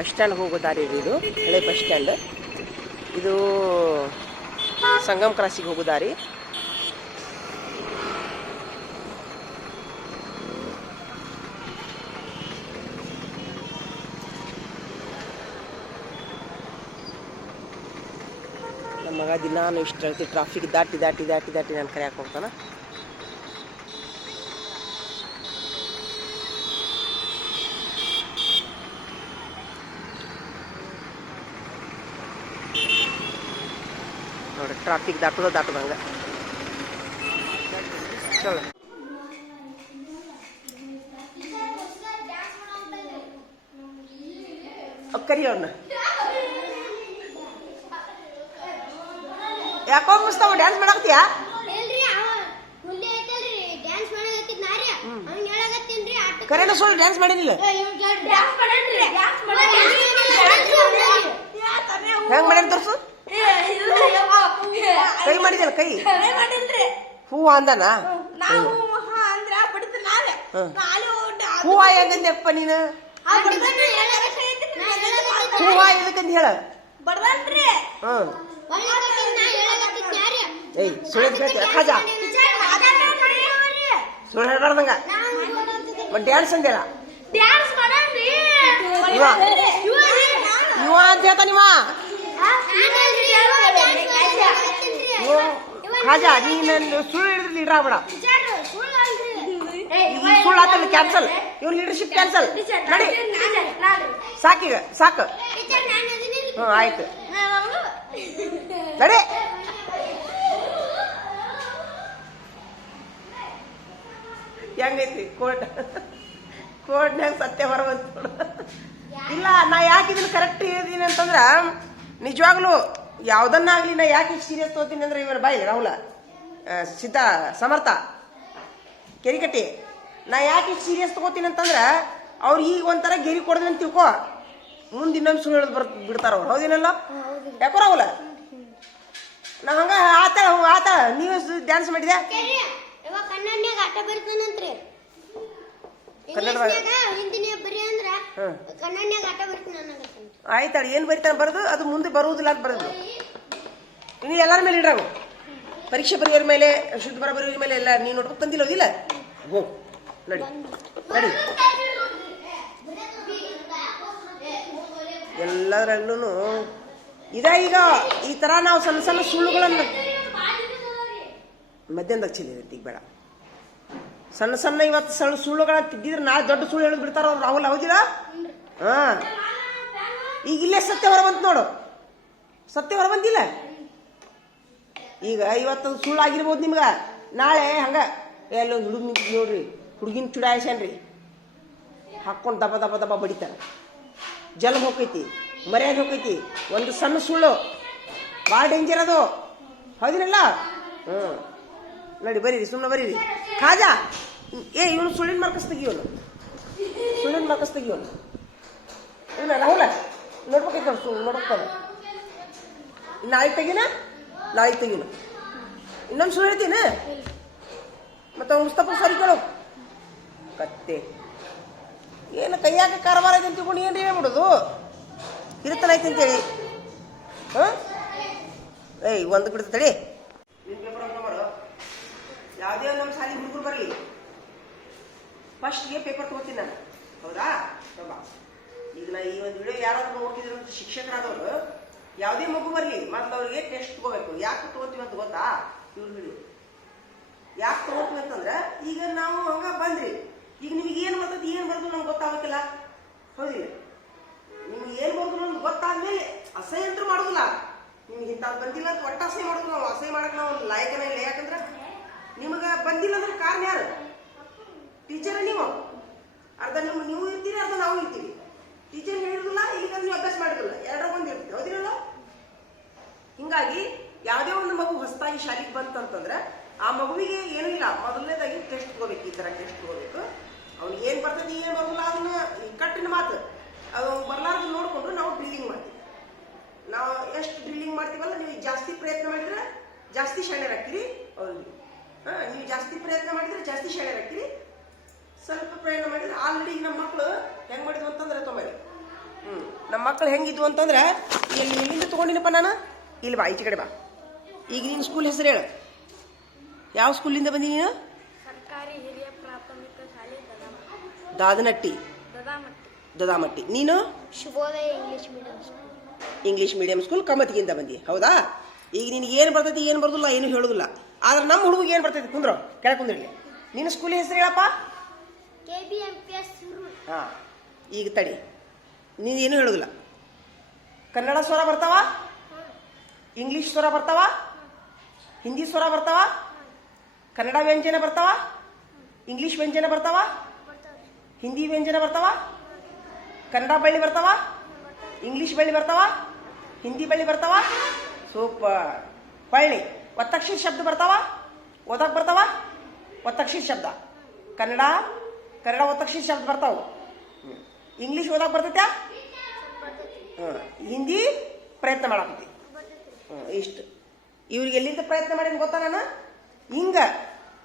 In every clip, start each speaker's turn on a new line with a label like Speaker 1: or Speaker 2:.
Speaker 1: Bus stand ಹೋಗೋ ದಾರಿ ಇದು. ಹಳೆ ಬಸ್ ಸ್ಟ್ಯಾಂಡ್. ಇದು ಸಂಗಮ್ ಕ್ರಾಸಿಗೆ ಹೋಗೋ ದಾರಿ. ನಮ್ಮ ಮಗ ದಿನಾನು ಇಷ್ಟು ಟ್ರಾಫಿಕ್ ದಾಟಿ ದಾಟಿ ದಾಟಿ ದಾಟಿ ನಾನು ಕರೆಯಕ್ಕೆ ಹೋಗ್ತಾನ ನೋಡಿ ಟ್ರಾಫಿಕ್ ದಾಟೋದ ದಾಟದಂಗ ಚಲೋ ಕರಿ ಅವನ್ನ ಯಾಕೋ ಮುಸ್ತಾವ ಡ್ಯಾನ್ಸ್ ಮಾಡಾಕ್ತೀಯಾ
Speaker 2: ಎಲ್ರಿ ಅವ ಐತಲ್ರಿ ಡ್ಯಾನ್ಸ್ ಮಾಡಕತ್ತಿದ್ ನಾರಿ ಅವ್ನ್ ಹೇಳಕತ್ತೀನ್ರಿ ಆಟ
Speaker 1: ಕರೆನ ಸುಳ್ಳು ಡ್ಯಾನ್ಸ್ ಮಾಡೇನಿಲ್ಲ
Speaker 2: ಡ್ಯಾನ್ಸ್ ಮಾಡನ್ರಿ ಡ್ಯಾನ್ಸ್
Speaker 1: ಹೆಂಗ್ ಮಾಡ್ಯಾನ ತೋರ್ಸು ಕೈ? ಮಾಡಿದಲ್ಲ ಕೈ ಹೂವ ಅಂದನ?
Speaker 3: ನಾವು ಹಾ ಅಂದ್ರ ಬಡಿತ ನಾವೇ. ನಾಳೆ ಹೋಗ್ಬಿಟ್ಟು ಆ-
Speaker 1: ಹೂವ ಹೆಂಗಂದ್ಯಪ್ಪ ನೀನು?
Speaker 3: ಆ ಬಡ್ದನ್ರಿ ಐತ್ರಿ
Speaker 1: ಹೂವ ಇದಕ್ಕಂತ ಹೇಳ.
Speaker 3: ಬಡ್ದನ್ರಿ
Speaker 1: ಹ್ಮ್. ಏಯ್ ಸುಳ್ಳು ಹೇಳ್ತೀಯ? ಖಾಜಾ ಸುಳ್ಳು ಹೇಳ್ಬಾರ್ದಂಗ. ಮತ್ತೆ ಡ್ಯಾನ್ಸ್ ಅಂದೇಳ
Speaker 3: ಡ್ಯಾನ್ಸ್ ಮಾಡನ್ರಿ.
Speaker 1: ಇವ ಇವ ಅಂತ ಡ್ಯಾನ್ಸ್ ಇವ. ಖಾಜಾ ನೀನು ಸುಳ್ಳು ಹಿಡಿದ್ರೆ ಲೀಡರ್ ಆಗ್ಬೇಡ ಈ ಸುಳ್ಳು ಆತಲ್ಲ ಕ್ಯಾನ್ಸಲ್ ಇವ್ ಲೀಡರ್ಶಿಪ್ ಕ್ಯಾನ್ಸಲ್ ನಡಿ. ಸಾಕೀಗ ಸಾಕು ಹ್ಞೂ ಆಯ್ತು. ನಡಿ. ಹೆಂಗೈತಿ? ಕೋರ್ಟ್. ಕೋರ್ಟ್ನಾಗ ಸತ್ಯ ಹೊರಬಂತು. ಇಲ್ಲ ನಾ ಯಾಕೆ ಇದನ್ನ ಕರೆಕ್ಟ್ ಹೇಳಿದೀನಿ ಅಂತಂದ್ರ ನಿಜವಾಗ್ಲೂ ಯಾವ್ದನ್ನಾಗ್ಲಿ ನಾ ಯಾಕೆ ಸೀರಿಯಸ್ ತಗೋತೀನಿ ಅಂದ್ರೆ ಇವನ ಬಾಯಿ ರಾಹುಲ. ಸಿದ್ಧ ಸಮರ್ಥ. ಕೆರಿಕಟ್ಟಿ ನಾ ಯಾಕೆ ಸೀರಿಯಸ್ ತಗೋತೀನಿ ಅಂತಂದ್ರೆ ಅವ್ರು ಈಗ ಒಂಥರ ಗೆರಿ ಕೊಡದ್ರಿ ಅಂತ ತಿಳ್ಕೊ. ಮುಂದೆ ಇನ್ನೊಂದು ಸುಳ್ಳು ಹೇಳೋದು ಬರ್ ಬಿಡ್ತಾರ ಅವ್ರು. ಹೌದೇನಲ್ಲ? ಯಾಕೋ ರಾಹುಲ? ನಾ ಹಂಗ ಆತ ಆತ ನೀವು ಡ್ಯಾನ್ಸ್
Speaker 2: ಮಾಡಿದೆ
Speaker 1: ಆಯ್ತಾಳ ಏನು ಬರಿತಾನೆ ಬರೋದು? ಅದು ಮುಂದೆ ಬರುವುದಿಲ್ಲ ಅಂತ ಬರೋದು. ಇನ್ನು ಎಲ್ಲರ ಮೇಲೆ ಇಡ್ರಾಗು? ಪರೀಕ್ಷೆ ಬರೆಯೋರ ಮೇಲೆ, ಶುದ್ಧ ಬರ ಬರೆಯೋರ ಮೇಲೆ ಎಲ್ಲ ನೀನು ನೋಡ್ಬೇಕು ತಂದಿಲ್ಲ ಹೋದಿಲ್ಲ ಹೋಗು ನಡಿ. ನಡಿ. ಎಲ್ಲರಲ್ಲೂ ಇದ ಈಗ ಈ ತರ ನಾವು ಸಣ್ಣ ಸಣ್ಣ ಸುಳ್ಳುಗಳನ್ನು ಮಧ್ಯಾಹ್ನದಾಗ ಚೆಲ್ಲಿದೆ ಈಗ ಬೇಡ. ಸಣ್ಣ ಸಣ್ಣ ಇವತ್ತು ಸಣ್ಣ ಸುಳ್ಳುಗಳನ್ನ ತಿದ್ದಿದ್ರೆ ನಾಳೆ ದೊಡ್ಡ ಸುಳ್ಳು ಹೇಳಿ ಬಿಡ್ತಾರ ಅವ್ರು? ರಾಹುಲ್, ಹೌದಿಲ್ಲ? ಹಾ. ಈಗ ಇಲ್ಲೇ ಸತ್ಯ ಹೊರ ನೋಡು. ಸತ್ಯ ಹೊರ ಬಂದಿಲ್ಲ? ಈಗ ಇವತ್ತು ಸುಳ್ಳು ಆಗಿರ್ಬೋದು ನಿಮ್ಗೆ. ನಾಳೆ ಹಂಗ. ಎಲ್ಲ ಹುಡುಗ ನಿಂತು ನೋಡ್ರಿ. ಹುಡುಗಿನ ಚುಡಾಯಿಸ್ಯಾನ್ರಿ ಹಾಕ್ಕೊಂಡು ದಬ ದಬ ದಬ ಬಡಿತಾರೆ. ಜಲ ಹೋಗೈತಿ ಮರ್ಯಾದೆ ಹೋಗೈತಿ ಒಂದು ಸಣ್ಣ ಸುಳ್ಳು. ಭಾಳ ಡೇಂಜರ್ ಅದು. ಹೌದಿರಲ್ಲ ಹ್ಞೂ ನೋಡಿ, ಬರೀರಿ ಸುಮ್ಮನೆ ಬರೀರಿ. ಖಾಜಾ. ಏ, ಇವನು ಸುಳ್ಳಿನ ಮಾರ್ಕಸ್ ತೆಗಿಯೋನು. ಸುಳ್ಳಿನ ಮಾರ್ಕಸ್ ತೆಗಿಯೋನು. ಇಲ್ಲ ರಾಹುಲ. ನೋಡ್ಬೇಕೈತೆ ನೋಡ್ಬೇಕು ನಾಳೆ ತೆಗಿನ? ನಾಳೆ ತೆಗಿನ ಇನ್ನೊಂದು ಸುಳ್ಳು ಹೇಳ್ತೀನಿ. ಮತ್ತೆ ಅವ್ನು ಮುಸ್ತಪ್ಪ ಸರಿ ಕೇಳು. ಕತ್ತೆ. ಏನು ಕೈಯಾಗ ಕಾರವಾರ ಅಂತ ತಿಳ್ಕೊಂಡು ಏನು ಹೇಳ್ಬಿಡೋದು? ಇರುತ್ತಾನ ಐತೆ ಅಂತೇಳಿ. ಹಾಂ? ಏಯ್, ಒಂದು ಬಿಡ್ತು ತಡಿ. ಯಾವುದೇ ನಮ್ಮ ಸಾಲಿ ಹುಡುಗರು ಬರಲಿ. ಫಸ್ಟ್ಗೆ ಪೇಪರ್ ತಗೋತೀನಿ ನಾನು. ಹೌದಾ. ಈಗ ನಾ ಈ ಒಂದು ವಿಡಿಯೋ ಯಾರಾದ್ರೂ ನೋಡ್ತಿದ್ರು ಶಿಕ್ಷಕರಾದವರು ಯಾವುದೇ ಮಗು ಬರಲಿ ಮತ್ತೆ ಅವ್ರಿಗೆ ಟೆಸ್ಟ್ ತಗೋಬೇಕು. ಯಾಕೆ ತಗೋತೀವಿ ಅಂತ ಗೊತ್ತಾ? ಇವ್ರು ಹೇಳಿ ಯಾಕೆ ತಗೋತೀವಿ ಅಂತಂದ್ರೆ, ಈಗ ನಾವು ಹಂಗ ಬಂದ್ರಿ. ಈಗ ನಿಮಗೆ ಏನು ಬರ್ತದೆ ಏನು ಬರ್ತದೆ ನಮ್ಗೆ ಗೊತ್ತಾಗಬೇಕಲ್ಲ ಹೌದಿಲ್ಲ. ನಿಮ್ಗೆ ಏನು ಬರ್ತದೆ ನಮ್ಗೆ ಗೊತ್ತಾದ್ಮೇಲೆ ಅಸಹ್ಯ ಅಂತೂ ಮಾಡೋದಿಲ್ಲ. ನಿಮ್ಗೆ ಇಂಥ ಬಂದಿಲ್ಲ ಅಂತ ಒಟ್ಟು ಅಸಹ್ಯ ಮಾಡೋದು ನಾವು ಅಸಹ್ಯ ಮಾಡಕ್ಕೆ ನಾವು ಲಾಯಕನೇ ಇಲ್ಲ, ಯಾಕಂದ್ರೆ ನಿಮಗೆ ಬಂದಿಲ್ಲ ಅಂದ್ರೆ ಕಾರಣ ಯಾರು? ಟೀಚರ್ ನೀವು. ಅರ್ಧ ನಿಮ್ಗೆ ನೀವು ಇರ್ತೀರಿ, ಅರ್ಧ ನಾವು ಇರ್ತೀವಿ ಟೀಚರ್ ಹೇಳಿರೋದಿಲ್ಲ ಈಗ ನೀವು ಅಭ್ಯಾಸ ಮಾಡಿರಲ್ಲ ಎರಡರ ಒಂದು ಇರ್ತದೆ ಹೌದಿರಲ್ಲ? ಹಿಂಗಾಗಿ ಯಾವುದೇ ಒಂದು ಮಗು ಹೊಸದಾಗಿ ಶಾಲೆಗೆ ಬಂತಂತಂದ್ರೆ, ಆ ಮಗುವಿಗೆ ಏನೂ ಇಲ್ಲ ಮೊದಲನೇದಾಗಿ ಟೆಸ್ಟ್ ತಗೋಬೇಕು, ಈ ಥರ ಟೆಸ್ಟ್ ತಗೋಬೇಕು. ಅವ್ನಿಗೆ ಏನು ಬರ್ತದೆ, ಏನು ಬರಲ್ಲ ಅದನ್ನ ಕಟ್ಟಿನ ಮಾತು. ಅದು ಬರಲಾರ್ದು ನೋಡಿಕೊಂಡು ನಾವು ಡ್ರಿಲ್ಲಿಂಗ್ ಮಾಡ್ತೀವಿ. ನಾವು ಎಷ್ಟು ಡ್ರಿಲ್ಲಿಂಗ್ ಮಾಡ್ತೀವಲ್ಲ, ನೀವು ಜಾಸ್ತಿ ಪ್ರಯತ್ನ ಮಾಡಿದ್ರೆ ಜಾಸ್ತಿ ಶಾಣ್ಯರಾಗ್ತೀರಿ ಅವ್ರಿಗೆ ಹಾಂ, ನೀವು ಜಾಸ್ತಿ ಪ್ರಯತ್ನ ಮಾಡಿದರೆ ಜಾಸ್ತಿ ಶಾಣ್ಯರಾಗ್ತೀರಿ ಸ್ವಲ್ಪ ಪ್ರಯಾಣ ಮಾಡಿದ್ರೆ ಆಲ್ರೆಡಿ ನಮ್ಮ ಮಕ್ಕಳು ಹೆಂಗೆ ಮಾಡಿದ್ವು ಅಂತಂದ್ರೆ ತೊಂಬರಿ ಹ್ಮ್. ನಮ್ಮ ಮಕ್ಕಳು ಹೆಂಗಿದ್ವು ಅಂತಂದ್ರೆ ಇಲ್ಲಿ ಎಲ್ಲಿಂದ ತಗೊಂಡಿನಪ್ಪ ನಾನು. ಇಲ್ಲಿ ಬಾ ಈಚೆ ಕಡೆ ಬಾ. ಈಗ ನಿನ್ನ ಸ್ಕೂಲ್ ಹೆಸರು ಹೇಳು. ಯಾವ ಸ್ಕೂಲಿಂದ ಬಂದಿ ನೀನು? ದಾದನಟ್ಟಿ.
Speaker 3: ದದಾಮಟ್ಟಿ.
Speaker 1: ನೀನು?
Speaker 2: ಶುಭೋದಯ English medium
Speaker 1: English medium school ಕಮತಿಗಿಂದ ಬಂದಿ. ಹೌದಾ? ಈಗ ನಿನಗೆ ಏನು ಬರ್ತೈತಿ ಏನು ಬರೋದಿಲ್ಲ ಏನು ಹೇಳೋದಿಲ್ಲ. ಆದ್ರೆ ನಮ್ಮ ಹುಡುಗಿಗೆ ಏನು ಬರ್ತೈತಿ ಕುಂದ್ರ ಕೆಳಗೆ ಕುಂದ್ರಲಿ ನಿನ್ನ ಸ್ಕೂಲ್ ಹೆಸರು ಹೇಳಪ್ಪ. ಹಾಂ, ಈಗ ತಡಿ. ನೀನು ಏನು ಹೇಳೋದಿಲ್ಲ. ಕನ್ನಡ ಸ್ವರ ಬರ್ತಾವ? ಇಂಗ್ಲೀಷ್ ಸ್ವರ ಬರ್ತಾವ? ಹಿಂದಿ ಸ್ವರ ಬರ್ತಾವ? ಕನ್ನಡ ವ್ಯಂಜನ ಬರ್ತಾವ? ಇಂಗ್ಲೀಷ್ ವ್ಯಂಜನ ಬರ್ತಾವ? ಹಿಂದಿ ವ್ಯಂಜನ ಬರ್ತಾವ? ಕನ್ನಡ ಬಳ್ಳಿ ಬರ್ತಾವ? ಇಂಗ್ಲೀಷ್ ಬಳ್ಳಿ ಬರ್ತಾವ? ಹಿಂದಿ ಬಳ್ಳಿ ಬರ್ತಾವ? ಸೂಪರ್ ಹೊಳ್ಳಿ ಒತ್ತಕ್ಷರ ಶಬ್ದ ಬರ್ತಾವ? ಓದಕ್ ಬರ್ತಾವ? ಒತ್ತಕ್ಷರ ಶಬ್ದ. ಕನ್ನಡ ಕನ್ನಡ ಒತ್ತಕ್ಷರ ಶಬ್ದ ಬರ್ತಾವ. ಇಂಗ್ಲೀಷ್ ಓದಕ್ಕೆ ಬರ್ತೈತ್ಯಾ? ಹ್ಮ್. ಹಿಂದಿ ಪ್ರಯತ್ನ ಮಾಡಾಕತ್ತಿ. ಇಷ್ಟು. ಇವ್ರಿಗೆ ಎಲ್ಲಿಂದ ಪ್ರಯತ್ನ ಮಾಡೀನಿ ಗೊತ್ತಾ ನಾನು? ಹಿಂಗ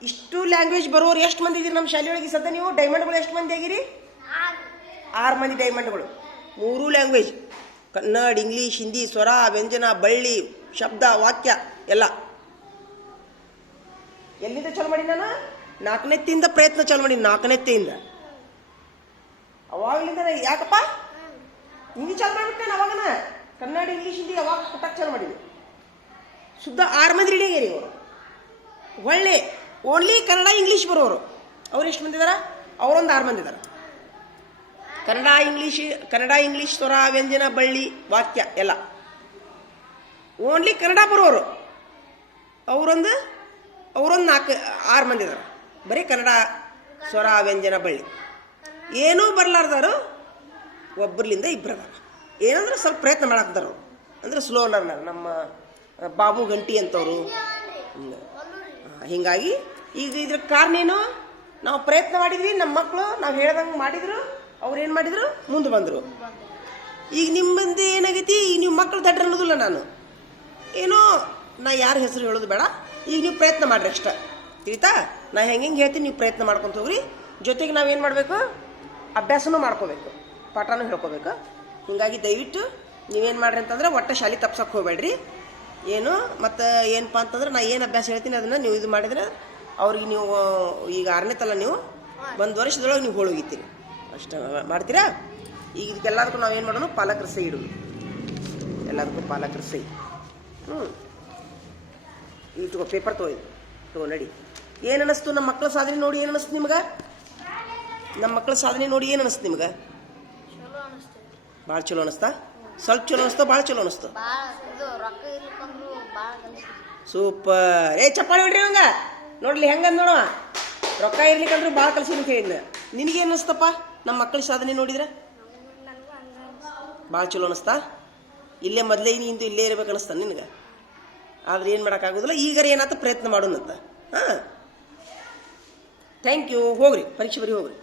Speaker 1: ಇಷ್ಟು ಲ್ಯಾಂಗ್ವೇಜ್ ಬರೋರು ಎಷ್ಟು ಮಂದಿ ಇದೀರಿ ನಮ್ಮ ಶಾಲೆಯೊಳಗೆ ಸದ್ಯ ನೀವು? ಡೈಮಂಡ್ಗಳು ಎಷ್ಟು ಮಂದಿ ಆಗಿರಿ? ಆರು ಮಂದಿ ಡೈಮಂಡ್ಗಳು ಮೂರು ಲ್ಯಾಂಗ್ವೇಜ್ ಕನ್ನಡ ಇಂಗ್ಲೀಷ್ ಹಿಂದಿ, ಸ್ವರ, ವ್ಯಂಜನ, ಬಳ್ಳಿ, ಶಬ್ದ, ವಾಕ್ಯ, ಎಲ್ಲ. ಎಲ್ಲಿಂದ ಚಲೋ ಮಾಡಿ ನಾನು? ನಾಲ್ಕನೇತ್ತಿಂದ ಪ್ರಯತ್ನ ಚಾಲು ಮಾಡಿ ನಾಲ್ಕನೇತ್ತೆಯಿಂದ ಅವಾಗಲಿಂದ ಯಾಕಪ್ಪ? ಹಿಂದಿ ಚಾಲು ಮಾಡಿಬಿಟ್ಟೆ ಅವಾಗನ? ಕನ್ನಡ, ಇಂಗ್ಲೀಷ್, ಹಿಂದಿ ಅವಾಗ ಕಟ್ಟಕ್ ಚಾಲು ಮಾಡಿದ್ವಿ ಶುದ್ಧ ಆರು ಮಂದಿ ರೀಡಿ ಆಗಿರಿ ಅವರು ಒಳ್ಳೆ ಓನ್ಲಿ ಕನ್ನಡ, ಇಂಗ್ಲೀಷ್ ಬರೋರು. ಅವ್ರು ಎಷ್ಟು ಮಂದಿ ಇದಾರೆ? ಅವರೊಂದು ಆರು ಮಂದಿ ಇದಾರೆ. ಕನ್ನಡ, ಇಂಗ್ಲೀಷ್ ಕನ್ನಡ, ಇಂಗ್ಲೀಷ್, ಸ್ವರ, ವ್ಯಂಜನ, ಬಳ್ಳಿ, ವಾಕ್ಯ ಎಲ್ಲ. ಓನ್ಲಿ ಕನ್ನಡ ಬರೋರು. ಅವರೊಂದು ಅವರೊಂದು ನಾಲ್ಕು, ಆರು ಮಂದಿ ಬರೀ ಕನ್ನಡ ಸ್ವರ ವ್ಯಂಜನ ಬಳ್ಳಿ. ಏನೂ ಬರಲಾರ್ದಾರು ಒಬ್ಬರಿಂದ ಇಬ್ಬರದಾರ ಏನಂದ್ರೆ ಸ್ವಲ್ಪ ಪ್ರಯತ್ನ ಮಾಡಾಕ್ತಾರ ಅವ್ರು. ಅಂದ್ರೆ ಸ್ಲೋ ಲರ್ನರ್ ನಮ್ಮ ಬಾಬು ಗಂಟಿ ಅಂತವರು. ಹೀಗಾಗಿ ಈಗ ಇದ್ರ ಕಾರಣ ಏನು? ನಾವು ಪ್ರಯತ್ನ ಮಾಡಿದ್ವಿ, ನಮ್ಮ ಮಕ್ಕಳು ನಾವು ಹೇಳ್ದಂಗೆ ಮಾಡಿದ್ರು, ಅವ್ರು ಏನು ಮಾಡಿದ್ರು? ಮುಂದೆ ಬಂದರು. ಈಗ ನಿಮ್ಮಂದು ಏನಾಗೈತಿ? ಈಗ ನೀವು ಮಕ್ಕಳು ತಡ್ರಿ ಅನ್ನೋದಿಲ್ಲ ನಾನು. ಏನೋ ನಾ ಯಾರ ಹೆಸರು ಹೇಳೋದು ಬೇಡ. ಈಗ ನೀವು ಪ್ರಯತ್ನ ಮಾಡ್ರಿ ಅಷ್ಟ. ತಿಳಿತಾ, ನಾ ಹೆಂಗೆ ಹೇಳ್ತೀನಿ ನೀವು ಪ್ರಯತ್ನ ಮಾಡ್ಕೊಂತ ಹೋಗ್ರಿ. ಜೊತೆಗೆ ನಾವೇನು ಮಾಡಬೇಕು? ಅಭ್ಯಾಸನೂ ಮಾಡ್ಕೋಬೇಕು. ಪಾಠನೂ ಹೇಳ್ಕೋಬೇಕು. ಹೀಗಾಗಿ ದಯವಿಟ್ಟು ನೀವೇನು ಮಾಡ್ರಿ ಅಂತಂದ್ರೆ ಒಟ್ಟು ಶಾಲೆ ತಪ್ಸಕ್ಕೆ ಹೋಗ್ಬೇಡ್ರಿ. ಏನು, ಮತ್ತು ಏನಪ್ಪ ಅಂತಂದ್ರೆ ನಾ ಏನು ಅಭ್ಯಾಸ ಹೇಳ್ತೀನಿ ಅದನ್ನು ನೀವು ಇದು ಮಾಡಿದ್ರೆ ಅವ್ರಿಗೆ ನೀವು, ಈಗ ಆರನೇ ತಲ ನೀವು ಒಂದು ವರ್ಷದೊಳಗೆ ನೀವು ಹೋಳೋಗಿತ್ತೀರಿ ಅಷ್ಟು ಮಾಡ್ತೀರಾ? ಈಗ ಇದಕ್ಕೆಲ್ಲದಕ್ಕೂ ನಾವು ಏನು ಮಾಡೋಣ? ಪಾಲಕರ ಸಹಿ ಇಡೋದು. ಎಲ್ಲದಕ್ಕೂ ಪಾಲಕರ ಸಹಿ ಹ್ಞೂ ಇಟ್ಕೋ ಪೇಪರ್ ತೊಗೊಯ್ದು ತಗೋ, ನಡಿ. ಏನು ಅನಿಸ್ತು ನಮ್ಮ ಮಕ್ಕಳ ಸಾಧನೆ ನೋಡಿ ಏನು ಅನಿಸ್ತು ನಿಮ್ಗೆ? ನಮ್ಮ ಮಕ್ಕಳ ಸಾಧನೆ ನೋಡಿ ಏನು ಅನಿಸ್ತು ನಿಮ್ಗೆ? ಭಾಳ ಚಲೋ ಅನಿಸ್ತಾ? ಸ್ವಲ್ಪ ಚಲೋ ಅನಿಸ್ತಾ, ಭಾಳ ಚಲೋ
Speaker 2: ಅನಿಸ್ತು?
Speaker 1: ಸೂಪರ್. ಏ, ಚಪ್ಪಾಳಿ ಹೊಡ್ರಿ ಹಂಗ ನೋಡ್ಲಿ, ಹೆಂಗಂದ್ ನೋಡುವ. ರೊಕ್ಕ ಕಲ್ಸಿ ಅಂತ ಹೇಳಿದ್ನ. ನಿನಗೆ ಅನಿಸ್ತಪ್ಪ ನಮ್ಮ ಮಕ್ಕಳ ಸಾಧನೆ ನೋಡಿದ್ರೆ? ಬಾಳ ಚಲೋ ಅನಿಸ್ತಾ? ಇಲ್ಲೇ ಮೊದಲೇ ಇಂದು ಇಲ್ಲೇ ಇರ್ಬೇಕು ಅನಿಸ್ತಾನೆ ನಿನಗೆ. ಆದ್ರೆ ಏನು ಮಾಡೋಕ್ಕಾಗೋದಿಲ್ಲ? ಈಗಾರ ಏನಾಯ್ತು ಪ್ರಯತ್ನ ಮಾಡೋಣಂತ. ಹಾಂ. ಥ್ಯಾಂಕ್ ಯು ಹೋಗ್ರಿ ಪರೀಕ್ಷೆ ಬರೀ ಹೋಗ್ರಿ.